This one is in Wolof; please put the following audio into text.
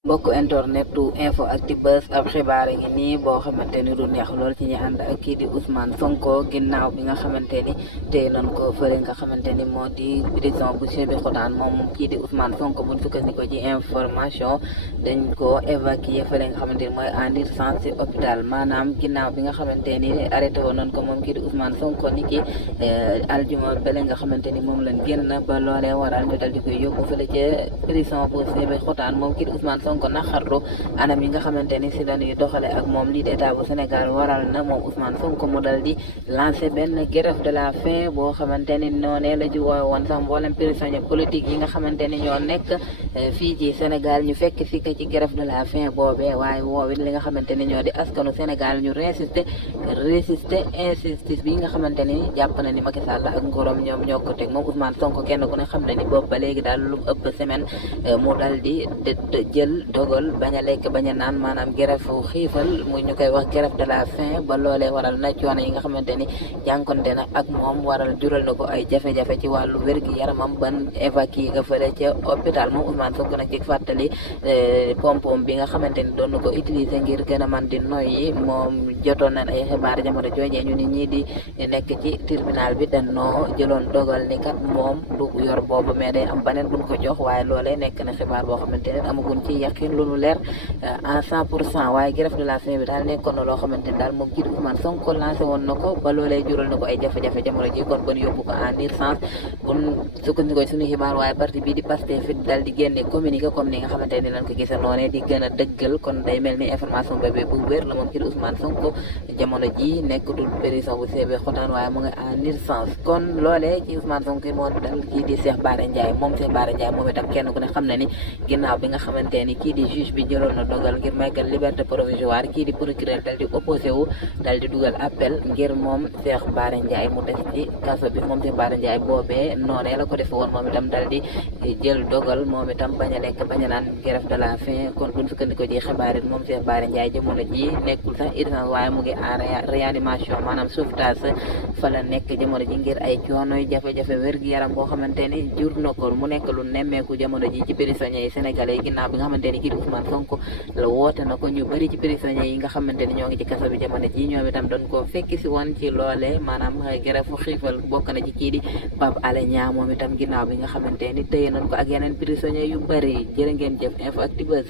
mbokk internet tu info actu buzz ab xibaar yi nii boo xamante ni du neex lool ci ñi ànd ak kii di Ousmane Sonko ginnaaw bi nga xamante ni tey nañ ko fële nga xamante ni moo di prison bu Sébikotane moom kii di Ousmane Sonko buñ sukkandikoo ci information dañ ko évacuer fële nga xamante ni mooy en urgence ci hôpital maanaam ginnaaw bi nga xamante ni arrêté woon nañ ko moom kii di Ousmane Sonko ni ki aljuma bële nga xamante ni moom lañ génn ba loolee waral ñu dal di koy yóbbu fële ca prison bu Sébikotane moom kii di Ousmane Sonko naxarlu anam yi nga xamante ni si dañuy doxale ak moom lii di état bu Sénégal waral na moom Ousmane Sonko mu dal di lancé benn grève de la faim boo xamante ni noonee la ji woowe woon sax mboolem prisonnier politique yi nga xamante ni ñoo nekk fii ci Sénégal ñu fekk si ko ci grève de la faim boobee waaye woowit li nga xamante ni ñoo di askanu Sénégal ñu résister injustice bi nga xamante ni jàpp na ni Macky Sall ak nguuram ñoom ñoo ko teg moom Ousmane Sonko kenn ku ne xam ne ni boobu ba léegi daal lu ëpp semaine mu dal di jël dogal bañ a lekk bañ a naan maanaam grève xiifal mu ñu koy wax grève de la faim ba loolee waral na coono yi nga xamante ni jànkonte na ak moom waral jural na ko ay jafe-jafe ci wàllu wér-gi-yaramam ban évacué nga fële ca hôpital moom Ousmane Sonko nag ci fàttali pompom bi nga xamante ni doon na ko utiliser ngir gën a man di noyyi moom jotoon nañ ay xibaar jamono joojee ñu ni ñii di nekk ci tribunal bi dañoo jëloon dogal ni kat moom du yor boobu mais day am beneen buñ ko jox waaye loolee nekk na xibaar boo xamante ne amaguñ ci yaqin lu nu leer à 100% waaye grève de la faim bi daal nekkoon na loo xamante ni daal moom kii di Ousmane Sonko lancé woon na ko ba loolee jural na ko ay jafe-jafe jamono ji kon bon yóbbu ko en urgence bun sukkandikoo suñu xibaar waaye parti bii di Pastef fit daal di génne communiqué comme ni nga xamante ni lañ ko gisee noonee di gën a dëggal kon day mel ni information bébé bu wér la moom kii di Ousmane Sonko jamono ji nekkatul prison bu Sébikotane waaye mu ngi en urgence kon loolee ci Ousmane Sonko moo dal kii di Cheikh Bara Ndiaye moom Cheikh Bara Ndiaye moom itam kenn ku ne xam na ni ginnaaw bi nga xamante ni kii di juge bi jëloon na dogal ngir may ko liberté provisoire kii di procureur dal di opposé wu dal di dugal appel ngir moom Cheikh Bara Ndiaye mu des ci kaso bi moom Cheikh Bara Ndiaye boobee noonee la ko defe woon moom itam dal di jël dogal moom itam bañ a lekk bañ a naan grève de la faim kon buñ sukkandikoo ci xibaar it moom Cheikh Bara Ndiaye jamono ji nekkul sax urgence waaye mu ngi en réanimation maanaam sauvetage fa la nekk jamono ji ngir ay coonoy jafe-jafe wér-gu-yaram boo xamante ni jur na ko mu nekk lu nemmeeku jamono ji ci prisonniers yi sénégalais yi ginnaaw bi nga xamante ni kii di Ousmane Sonko la woote na ko ñu bëri ci prisonniers yi nga xamante ni ñoo ngi ci kaso bi jamono ji ñoom itam doon ko fekki si woon ci loole maanaam grève xiifal bokk na ci kii di Pape Alé Niang moom itam ginnaaw bi nga xamante ni tëye nañ ko ak yeneen prisonniers yu bëri jërë ngeen jëf info actu buzz